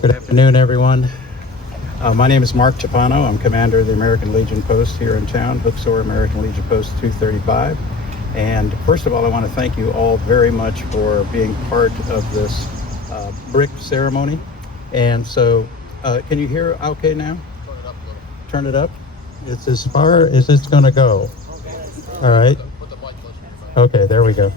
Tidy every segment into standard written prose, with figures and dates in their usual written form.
Good afternoon, everyone. My name is Mark Chapano. I'm commander of the American Legion Post here in town, Hook/Soar American Legion Post 235. And first of all, I want to thank you all very much for being part of this brick ceremony. And so, can you hear okay now? Turn it up a little. Turn it up? It's as far as it's going to go. All right. Put the mic closer to your mouth. Okay, there we go.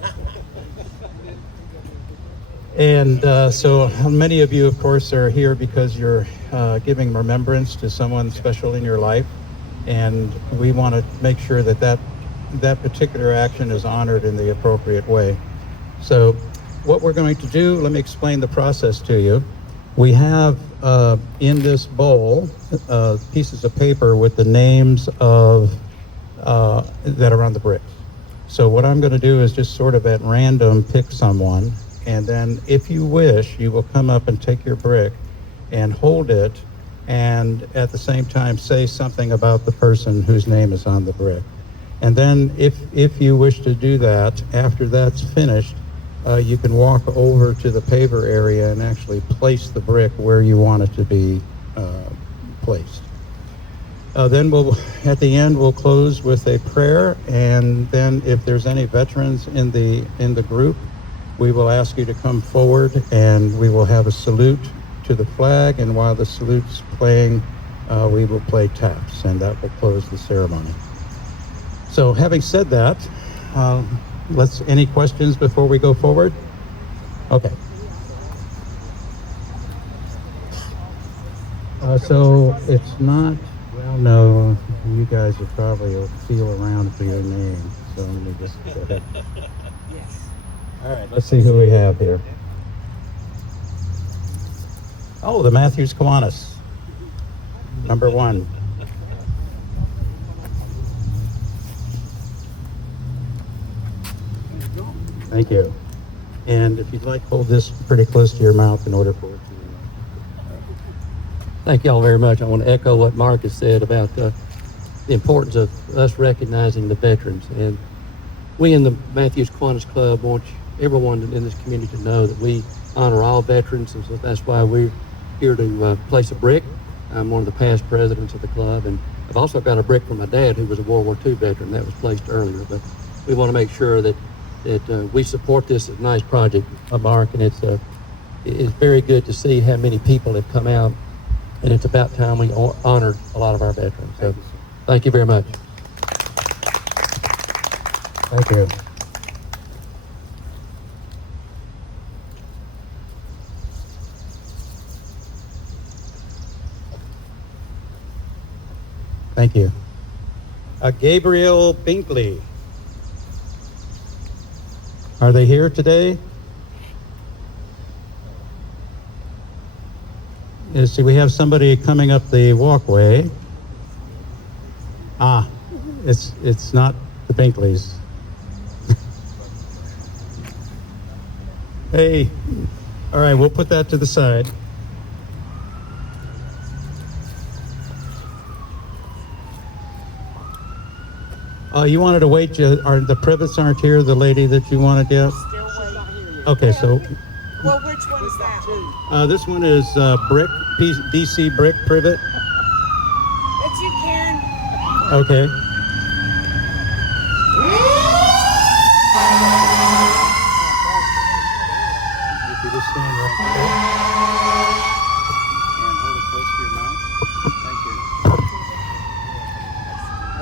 And so many of you, of course, are here because you're giving remembrance to someone special in your life. And we want to make sure that that particular action is honored in the appropriate way. So what we're going to do, let me explain the process to you. We have in this bowl pieces of paper with the names of that are on the bricks. So what I'm going to do is just sort of at random pick someone, and then if you wish, you will come up and take your brick and hold it, and at the same time say something about the person whose name is on the brick. And then if you wish to do that, after that's finished, you can walk over to the paver area and actually place the brick where you want it to be placed. Then at the end, we'll close with a prayer, and then if there's any veterans in the group, we will ask you to come forward, and we will have a salute to the flag, and while the salute's playing, we will play taps, and that will close the ceremony. So having said that, any questions before we go forward? Okay. So it's not, well, no, you guys will probably feel around for your name, so let me just go ahead. All right, let's see who we have here. Oh, the Matthews Kiwanis, number 1. Thank you. And if you'd like, hold this pretty close to your mouth in order for it to... Thank y'all very much. I want to echo what Mark has said about the importance of us recognizing the veterans. And we in the Matthews Kiwanis Club want everyone in this community to know that we honor all veterans, and so that's why we're here to place a brick. I'm one of the past presidents of the club, and I've also got a brick from my dad, who was a World War II veteran. That was placed earlier, but we want to make sure that we support this nice project, Mark, and it's very good to see how many people have come out, and it's about time we honored a lot of our veterans. So thank you very much. Thank you. Thank you. Gabriel Binkley. Are they here today? Let's see, we have somebody coming up the walkway. It's not the Binkleys. Hey, all right, we'll put that to the side. You wanted to wait, the Privets aren't here, the lady that you wanted yet? Still waiting. Okay, so Well, which one is that? this one is Brick, BC Brick Privet. It's you, Karen. Okay. If you just stand right there and hold it close to your mouth. Thank you.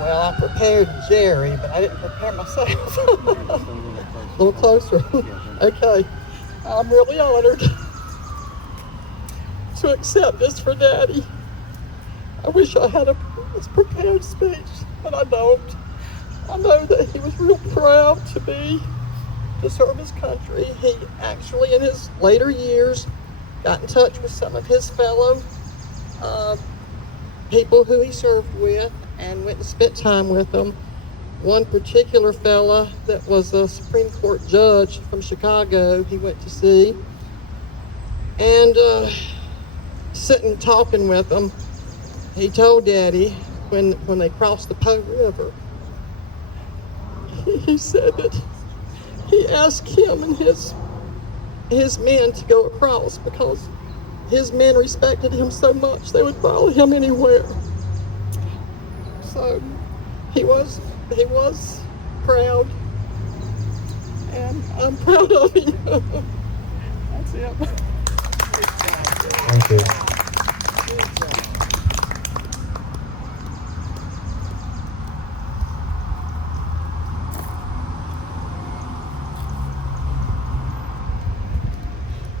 Well, I prepared Jerry, but I didn't prepare myself. A little closer. Okay. I'm really honored to accept this for Daddy. I wish I had a prepared speech, but I don't. I know that he was real proud to serve his country. He actually, in his later years, got in touch with some of his fellow people who he served with and went and spent time with them. One particular fella that was a Supreme Court judge from Chicago, he went to see. And sitting talking with him, he told Daddy when they crossed the Po River, he said that he asked him and his his men to go across because his men respected him so much they would follow him anywhere. So he was proud, and I'm proud of him. That's it. Thank you.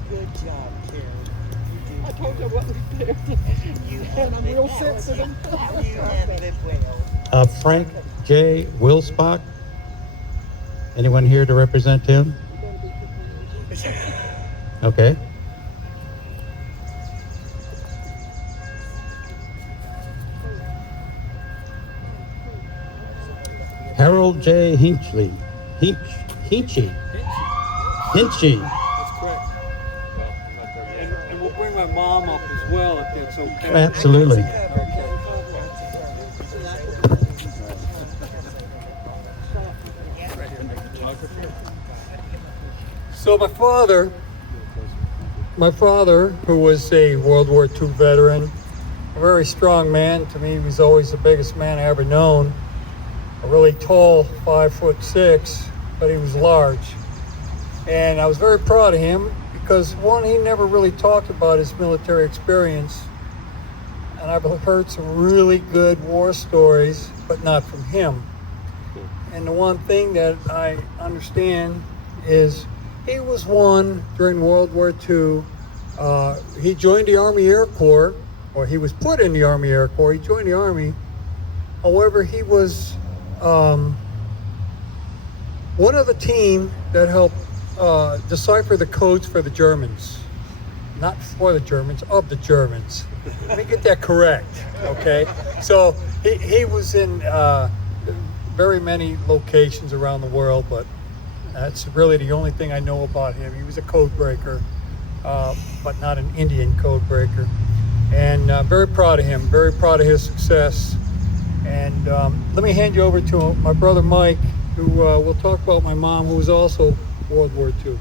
Good job, Karen. I told you I wasn't prepared. And I'm real sensitive. You handled it well. Frank J. Wilsbach. Anyone here to represent him? Okay. Harold J. Hinchley. Hinchy. That's correct. And we'll bring my mom up as well if that's okay. Absolutely. So my father, who was a World War II veteran, a very strong man. To me, he was always the biggest man I ever known. A really tall, 5'6", but he was large. And I was very proud of him because, one, he never really talked about his military experience. And I've heard some really good war stories, but not from him. And the one thing that I understand is he was one during World War II. He joined the Army Air Corps, or he was put in the Army Air Corps. He joined the Army. However, he was one of the team that helped decipher the codes for the Germans. Not for the Germans, of the Germans. Let me get that correct, okay? So he was in very many locations around the world, but that's really the only thing I know about him. He was a code breaker, but not an Indian code breaker. And very proud of him, very proud of his success. And let me hand you over to my brother Mike, who will talk about my mom, who was also World War II.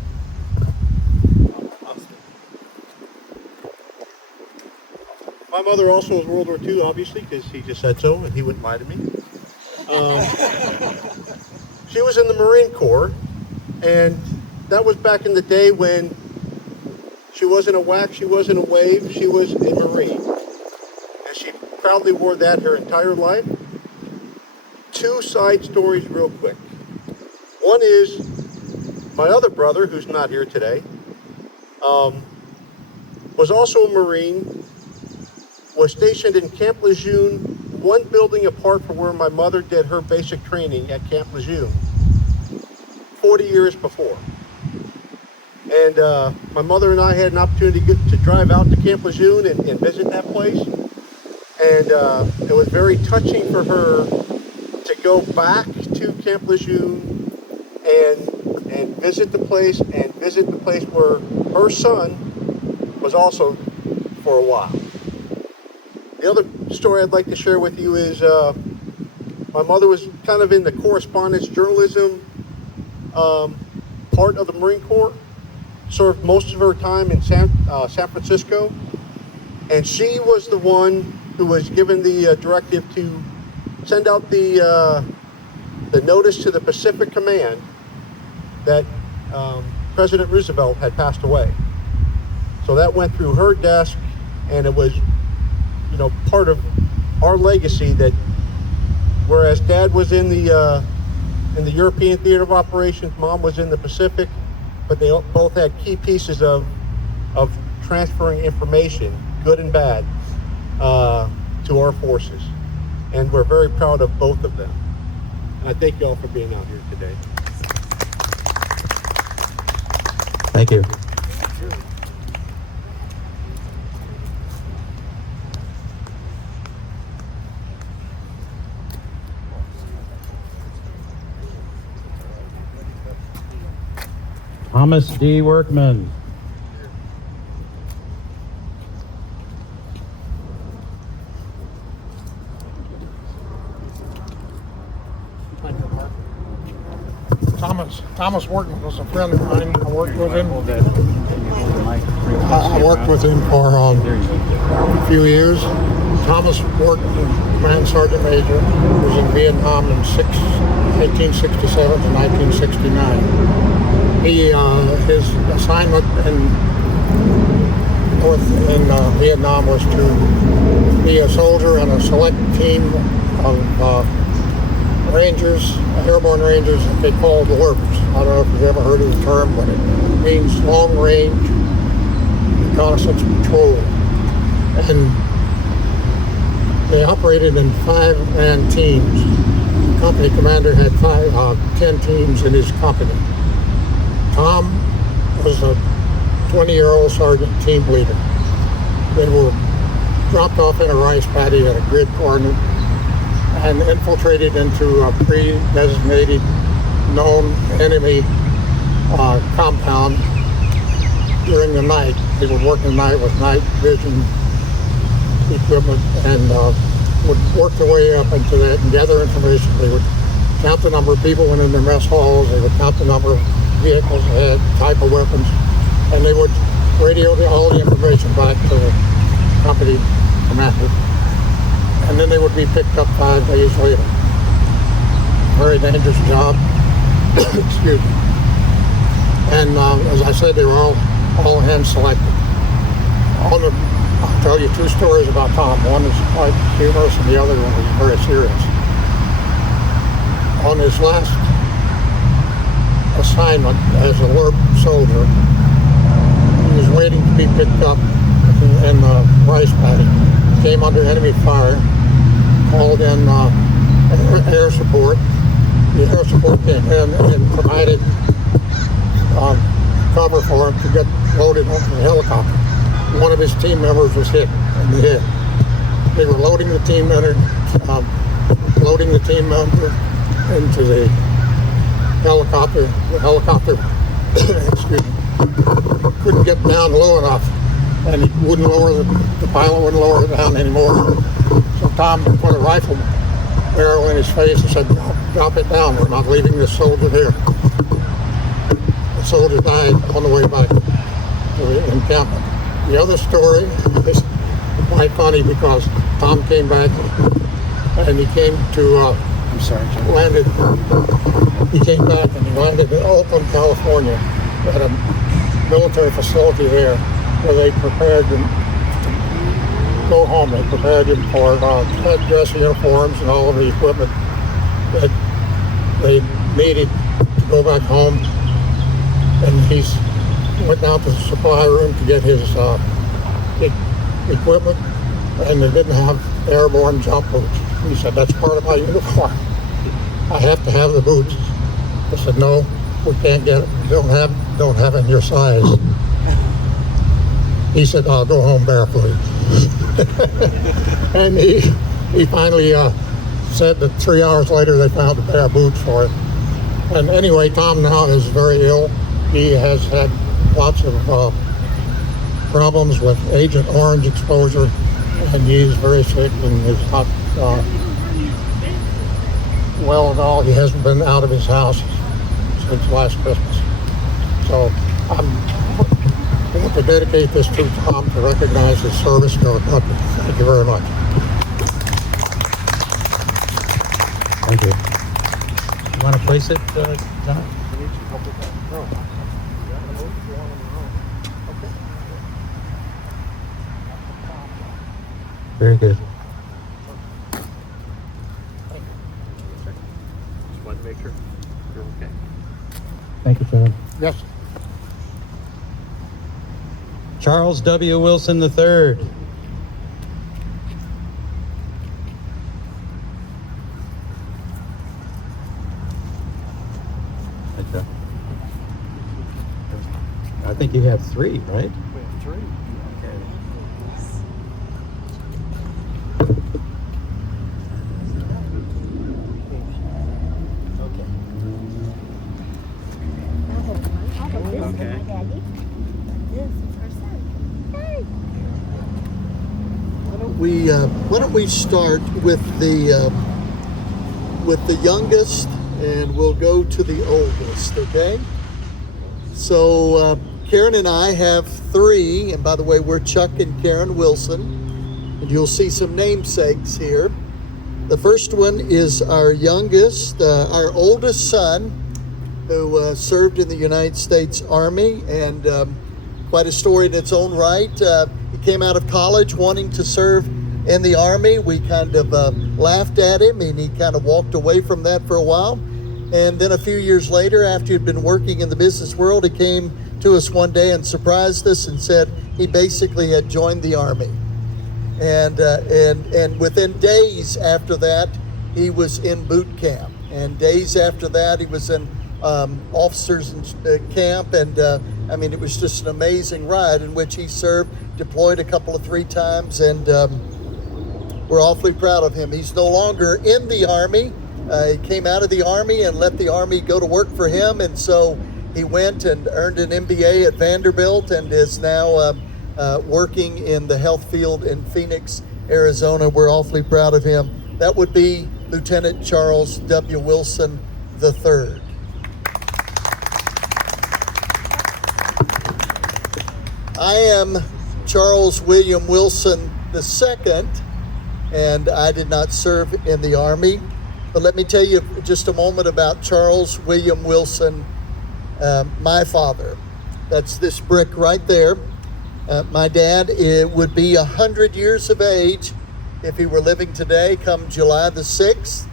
My mother also was World War II, obviously, because he just said so, and he wouldn't lie to me. She was in the Marine Corps, and that was back in the day when she wasn't a whack, she wasn't a wave, she was a Marine. And she proudly wore that her entire life. Two side stories real quick. One is my other brother, who's not here today, was also a Marine, was stationed in Camp Lejeune, one building apart from where my mother did her basic training at Camp Lejeune 40 years before. And my mother and I had an opportunity to drive out to Camp Lejeune and visit that place. And it was very touching for her to go back to Camp Lejeune and visit the place where her son was also for a while. The other story I'd like to share with you is my mother was kind of in the correspondence journalism part of the Marine Corps, served most of her time in San Francisco, and she was the one who was given the directive to send out the notice to the Pacific Command that President Roosevelt had passed away. So that went through her desk, and it was, part of our legacy that whereas Dad was in the European theater of operations, Mom was in the Pacific, but they both had key pieces of transferring information, good and bad, to our forces. And we're very proud of both of them. And I thank you all for being out here today. Thank you. Thomas D. Workman. Thomas Workman was a friend of mine. I worked with him. I worked with him for a few years. Thomas Workman, Command Sergeant Major, was in Vietnam in 1867 to 1969. His assignment in Vietnam was to be a soldier on a select team of Rangers, airborne Rangers, they called LRPs. I don't know if you've ever heard of the term, but it means long range reconnaissance patrol. And they operated in 5-man teams. The company commander had 10 teams in his company. Tom was a 20-year-old sergeant team leader. They were dropped off in a rice paddy at a grid coordinate and infiltrated into a pre-designated known enemy compound during the night. They would work the night with night vision equipment and would work their way up into that and gather information. They would count the number of people in their mess halls. They would count the number of vehicles they had, type of weapons, and they would radio all the information back to the company commander. And then they would be picked up 5 days later. Very dangerous job. Excuse me. And as I said, they were all hand selected. I'll tell you 2 stories about Tom. One is quite humorous and the other one is very serious. On his last assignment as a LRP soldier, he was waiting to be picked up in the rice paddy. Came under enemy fire, called in air support. The air support came in and provided cover for him to get loaded onto the helicopter. One of his team members was hit in the head. They were loading the team member into the helicopter. The helicopter, excuse me, couldn't get down low enough, and he wouldn't lower the pilot wouldn't lower it down anymore. So Tom put a rifle barrel in his face and said, "Drop it down. We're not leaving this soldier here." The soldier died on the way back to the encampment. The other story is quite funny because Tom came back and he came to landed. He came back and he landed in Oakland, California, at a military facility there where they prepared him to go home. They prepared him for dress uniforms and all of the equipment that they needed to go back home. And he went down to the supply room to get his equipment, and they didn't have airborne jump boots. He said, "That's part of my uniform. I have to have the boots." I said, "No, we can't get it. Don't have it in your size." He said, "I'll go home barefoot." And he finally said that 3 hours later they found a pair of boots for him. And anyway, Tom now is very ill. He has had lots of problems with Agent Orange exposure, and he's very sick and is not well at all. He hasn't been out of his house since last Christmas. So I want to dedicate this to Tom to recognize his service to our country. Thank you very much. Thank you. You want to place it, John? Very good. Just wanted to make sure you're okay. Thank you, John. Yes. Charles W. Wilson III. I think you have 3, right? Why don't we start with the youngest and we'll go to the oldest, okay? So Karen and I have three, and by the way, we're Chuck and Karen Wilson, and you'll see some namesakes here. The first one is our youngest, our oldest son, who served in the United States Army, and quite a story in its own right. He came out of college wanting to serve in the Army. We kind of laughed at him, and he kind of walked away from that for a while. And then a few years later, after he'd been working in the business world, he came to us one day and surprised us and said he basically had joined the Army. And within days after that, he was in boot camp. And days after that, he was in officers camp. And I mean, it was just an amazing ride in which he served, deployed a couple of 3 times, and we're awfully proud of him. He's no longer in the Army. He came out of the Army and let the Army go to work for him, and so he went and earned an MBA at Vanderbilt and is now working in the health field in Phoenix, Arizona. We're awfully proud of him. That would be Lieutenant Charles W. Wilson III. I am Charles William Wilson II, and I did not serve in the Army. But let me tell you just a moment about Charles William Wilson, my father. That's this brick right there. My dad would be 100 years of age if he were living today, come July the 6th.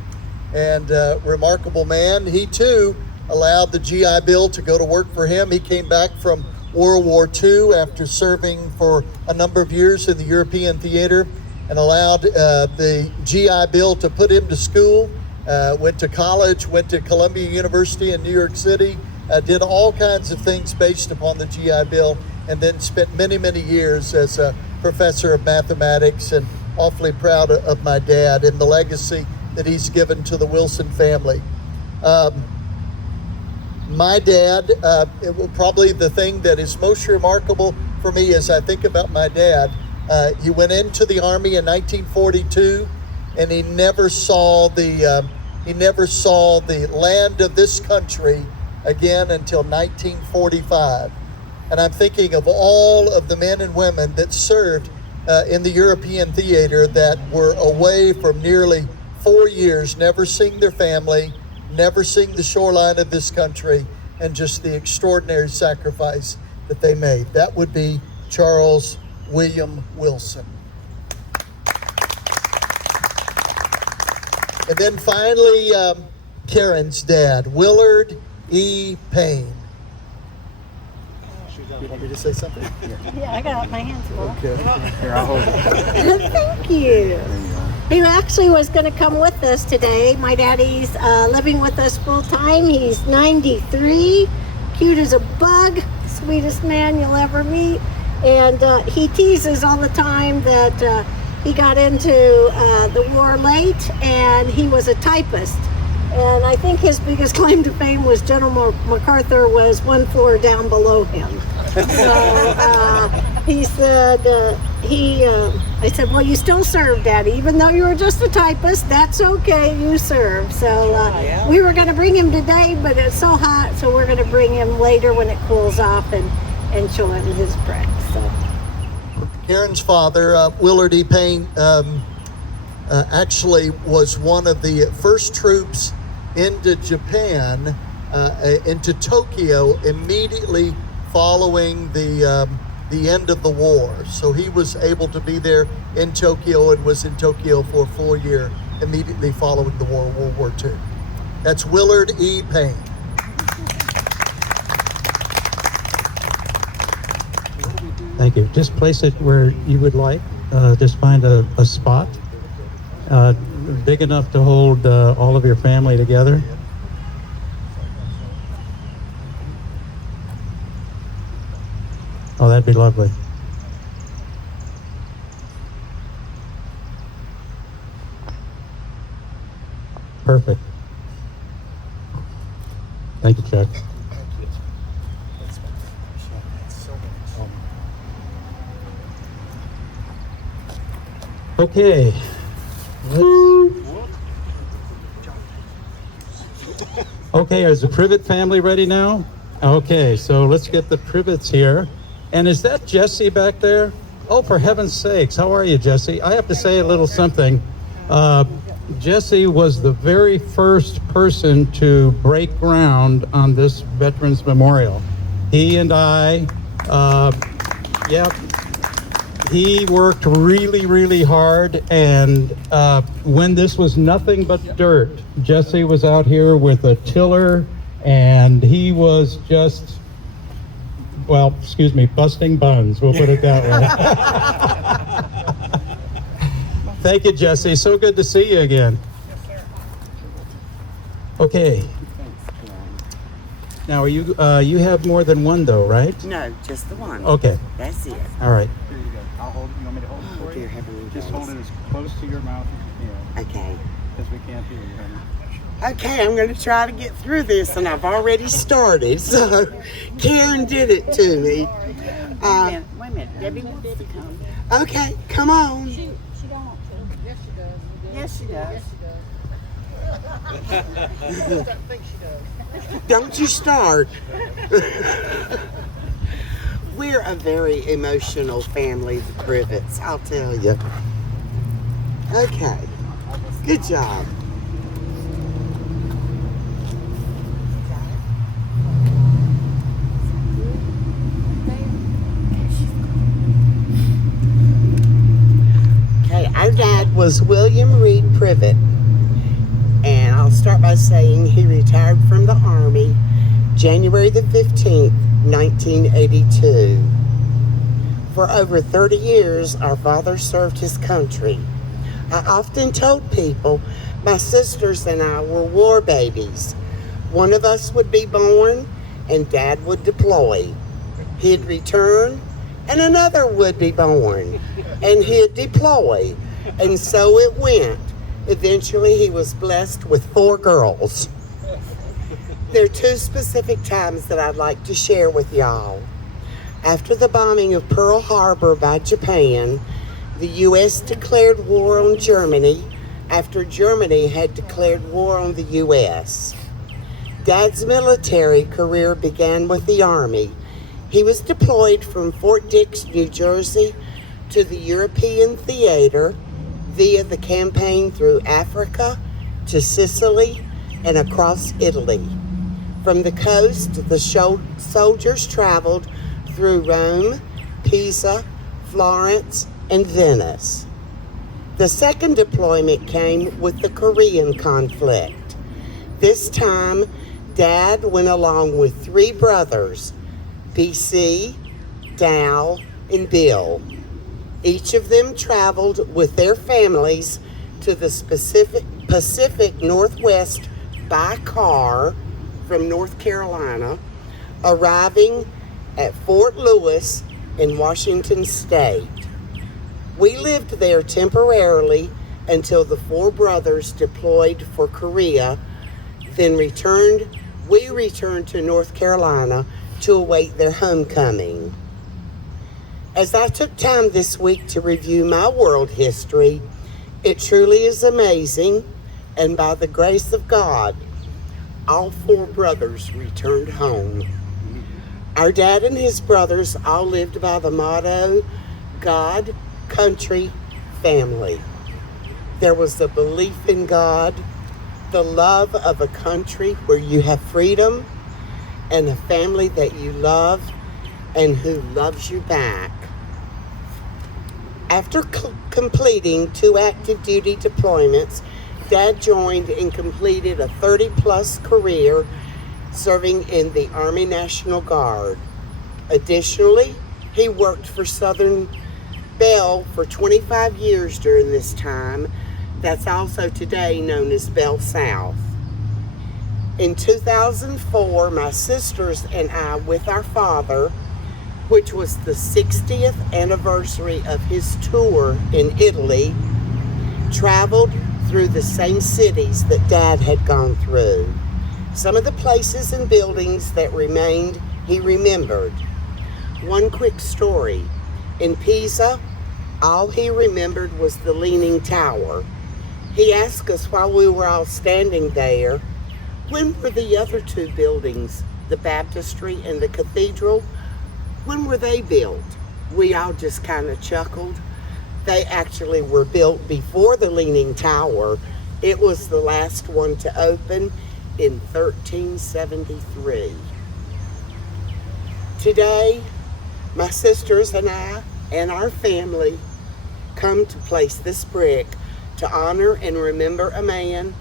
And remarkable man. He too allowed the GI Bill to go to work for him. He came back from World War II after serving for a number of years in the European theater and allowed the GI Bill to put him to school. Went to college, went to Columbia University in New York City, did all kinds of things based upon the GI Bill, and then spent many, many years as a professor of mathematics, and awfully proud of my dad and the legacy that he's given to the Wilson family. My dad, probably the thing that is most remarkable for me as I think about my dad, he went into the Army in 1942, and he never saw the land of this country again until 1945. And I'm thinking of all of the men and women that served in the European theater that were away from nearly 4 years, never seeing their family, never seeing the shoreline of this country, and just the extraordinary sacrifice that they made. That would be Charles William Wilson. And then finally, Karen's dad, Willard E. Payne. You want me to say something? Yeah, I got my hands full. Okay. Here, I'll hold it. Thank you. He actually was going to come with us today. My daddy's living with us full time. He's 93, cute as a bug, sweetest man you'll ever meet. And he teases all the time that he got into the war late, and he was a typist. And I think his biggest claim to fame was General MacArthur was 1 floor down below him. So he said, I said, well, you still serve, Daddy. Even though you were just a typist, that's okay, you serve. So we were going to bring him today, but it's so hot, so we're going to bring him later when it cools off and show him his brick. So. Karen's father, Willard E. Payne, actually was one of the first troops into Japan, into Tokyo, immediately following the end of the war. So he was able to be there in Tokyo and was in Tokyo for a full year immediately following the war, World War II. That's Willard E. Payne. Thank you. Just place it where you would like. Just find a spot big enough to hold all of your family together. Oh, that'd be lovely. Perfect. Thank you, Chuck. Okay. Okay, is the Privet family ready now? Okay, so let's get the Privets here. And is that Jesse back there? Oh, for heaven's sakes, how are you, Jesse? I have to say a little something. Jesse was the very first person to break ground on this Veterans Memorial. He and I, he worked really, really hard, and when this was nothing but dirt, Jesse was out here with a tiller, and he was just, well, excuse me, busting buns, we'll put it that way. Thank you, Jesse. So good to see you again. Okay. Now, are you have more than one, though, right? No, just the one. Okay. That's it. All right. Here you go. I'll hold it. You want me to hold it for you? Dear Heavenly Just Father. hold it as close to your mouth as you can, Okay. because we can't hear you, honey. Okay, I'm going to try to get through this, and I've already started. So, Karen did it to me. Wait a minute. Debbie wants to come. Okay, come on. She don't want to. Yes, she does. I think she does. Don't you start. We're a very emotional family, the Privets, I'll tell you. Okay, good job. Okay, our dad was William Reed Privet. And I'll start by saying he retired from the Army January the 15th, 1982. For over 30 years, our father served his country. I often told people my sisters and I were war babies. One of us would be born and Dad would deploy. He'd return and another would be born and he'd deploy. And so it went. Eventually, he was blessed with 4 girls. There are 2 specific times that I'd like to share with y'all. After the bombing of Pearl Harbor by Japan, the U.S. declared war on Germany after Germany had declared war on the U.S. Dad's military career began with the Army. He was deployed from Fort Dix, New Jersey, to the European theater via the campaign through Africa to Sicily and across Italy. From the coast, the soldiers traveled through Rome, Pisa, Florence, and Venice. The second deployment came with the Korean conflict. This time, Dad went along with 3 brothers, BC, Dow, and Bill. Each of them traveled with their families to the Pacific Northwest by car from North Carolina, arriving at Fort Lewis in Washington State. We lived there temporarily until the 4 brothers deployed for Korea, then we returned to North Carolina to await their homecoming. As I took time this week to review my world history, it truly is amazing, and by the grace of God, all 4 brothers returned home. Our dad and his brothers all lived by the motto, God, country, family. There was the belief in God, the love of a country where you have freedom, and a family that you love and who loves you back. After completing 2 active duty deployments, Dad joined and completed a 30-plus career serving in the Army National Guard. Additionally, he worked for Southern Bell for 25 years during this time. That's also today known as Bell South. In 2004, my sisters and I, with our father, which was the 60th anniversary of his tour in Italy, traveled through the same cities that Dad had gone through. Some of the places and buildings that remained, he remembered. One quick story. In Pisa, all he remembered was the Leaning Tower. He asked us while we were all standing there, When were the other two buildings, the baptistry and the cathedral, when were they built? We all just kind of chuckled. They actually were built before the Leaning Tower. It was the last one to open in 1373. Today, my sisters and I and our family come to place this brick to honor and remember a man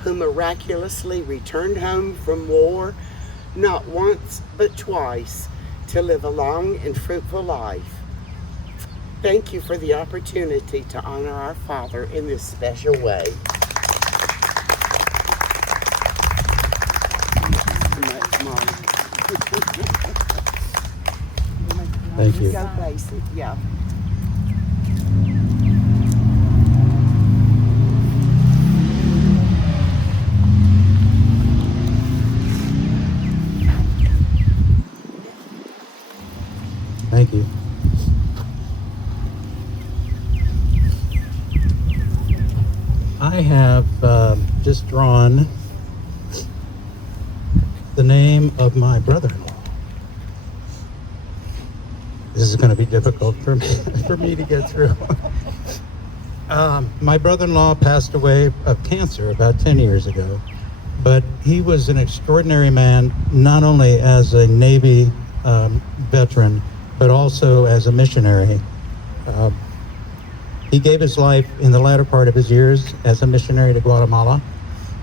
who miraculously returned home from war, not once but twice, to live a long and fruitful life. Thank you for the opportunity to honor our father in this special way. Thank you. Go basic, yeah. Thank you. I have just drawn the name of my brother-in-law. This is going to be difficult for me, for me to get through. My brother-in-law passed away of cancer about 10 years ago, but he was an extraordinary man, not only as a Navy veteran, but also as a missionary. He gave his life in the latter part of his years as a missionary to Guatemala,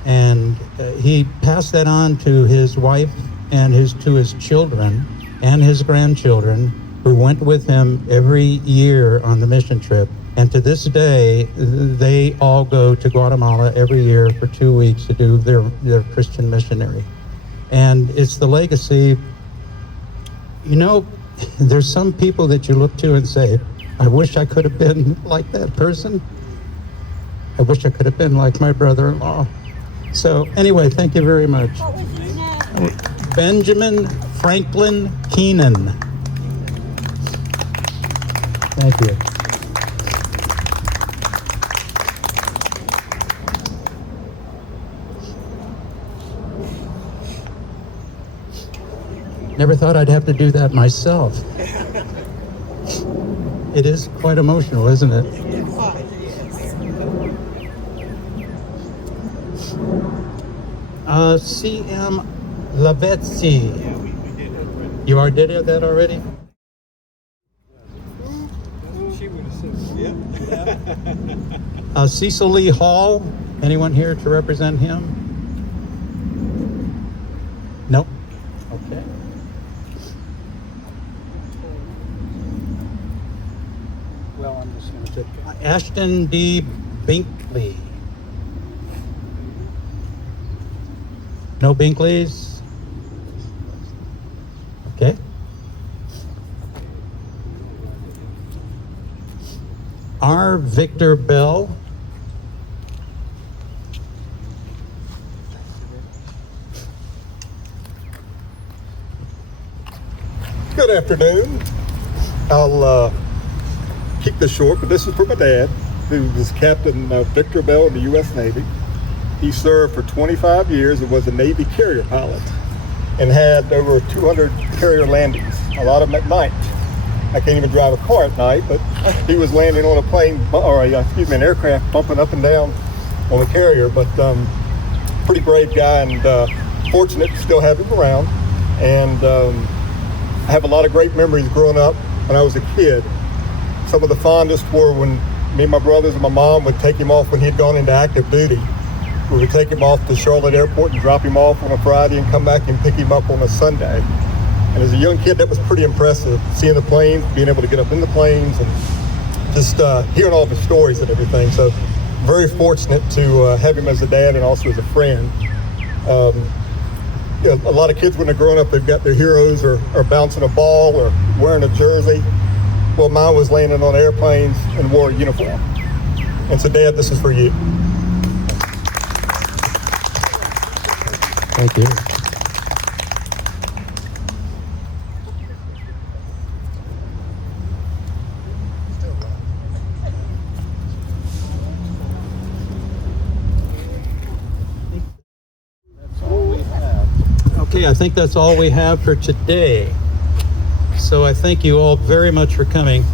and he passed that on to his wife and to his children and his grandchildren, who went with him every year on the mission trip. And to this day, they all go to Guatemala every year for 2 weeks to do their Christian missionary. And it's the legacy. You know, there's some people that you look to and say, I wish I could have been like that person. I wish I could have been like my brother-in-law. So anyway, thank you very much. What was his name? Benjamin Franklin Keenan. Thank you. Never thought I'd have to do that myself. It is quite emotional, isn't it? C.M. Lavetzi. You did that already? Cecil Lee Hall. Anyone here to represent him? No? Okay. Well, I'm just going to take Ashton D. Binkley. No Binkleys? Okay. R. Victor Bell. Good afternoon. I'll keep this short, but this is for my dad, who was Captain Victor Bell in the U.S. Navy. He served for 25 years and was a Navy carrier pilot and had over 200 carrier landings, a lot of them at night. I can't even drive a car at night, but he was landing on a plane, or an aircraft bumping up and down on the carrier. But pretty brave guy, and fortunate to still have him around. And I have a lot of great memories growing up when I was a kid. Some of the fondest were when me and my brothers and my mom would take him off when he'd gone into active duty. We would take him off to Charlotte Airport and drop him off on a Friday and come back and pick him up on a Sunday. And as a young kid, that was pretty impressive, seeing the planes, being able to get up in the planes, and just hearing all the stories and everything. So very fortunate to have him as a dad and also as a friend. A lot of kids, when they're growing up, they've got their heroes or bouncing a ball or wearing a jersey. Well, mine was landing on airplanes and wore a uniform. And so, Dad, this is for you. Thank you. Okay, I think that's all we have for today. So I thank you all very much for coming.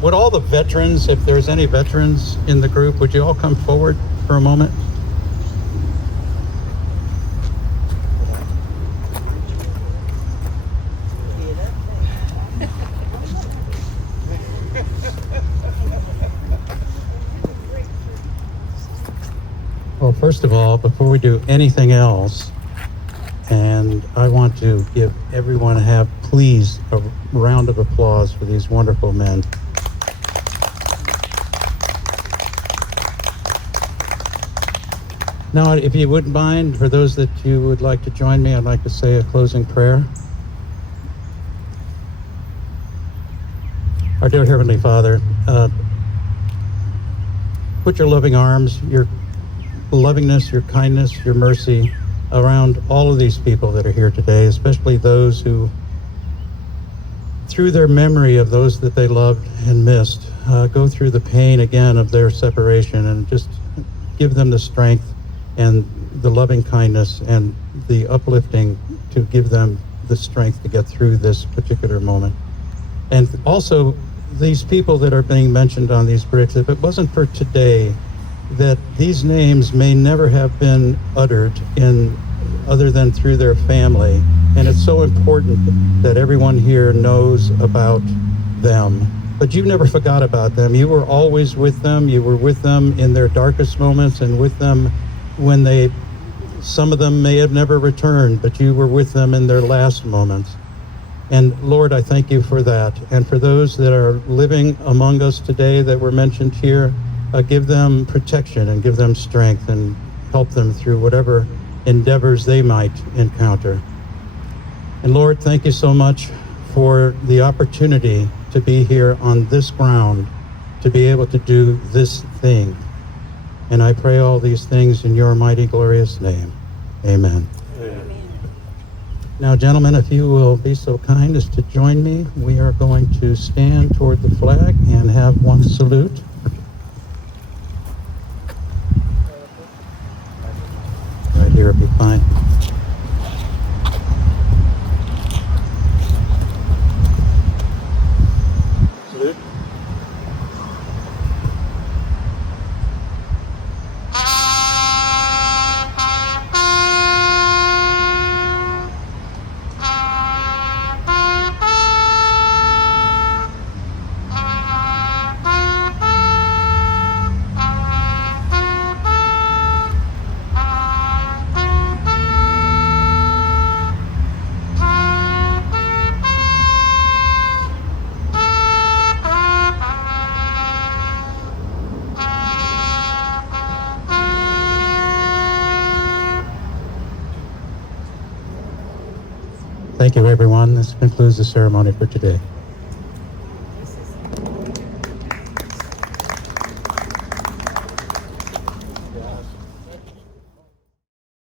Would all the veterans, if there's any veterans in the group, would you all come forward for a moment? Well, first of all, before we do anything else, and I want to give everyone please, a round of applause for these wonderful men. Now, if you wouldn't mind, for those that you would like to join me, I'd like to say a closing prayer. Our dear Heavenly Father, put your loving arms, your lovingness, your kindness, your mercy around all of these people that are here today, especially those who, through their memory of those that they loved and missed, go through the pain again of their separation, and just give them the strength and the loving kindness and the uplifting to give them the strength to get through this particular moment. And also, these people that are being mentioned on these bricks, if it wasn't for today, that these names may never have been uttered other than through their family. And it's so important that everyone here knows about them. But you never forgot about them. You were always with them. You were with them in their darkest moments, and with them when some of them may have never returned, but you were with them in their last moments. And Lord, I thank you for that. And for those that are living among us today that were mentioned here, give them protection and give them strength and help them through whatever endeavors they might encounter. And Lord, thank you so much for the opportunity to be here on this ground, to be able to do this thing. And I pray all these things in your mighty, glorious name. Amen. Now, gentlemen, if you will be so kind as to join me, we are going to stand toward the flag and have one salute. Right here would be fine. Salute. Thank you, everyone. This concludes the ceremony for today.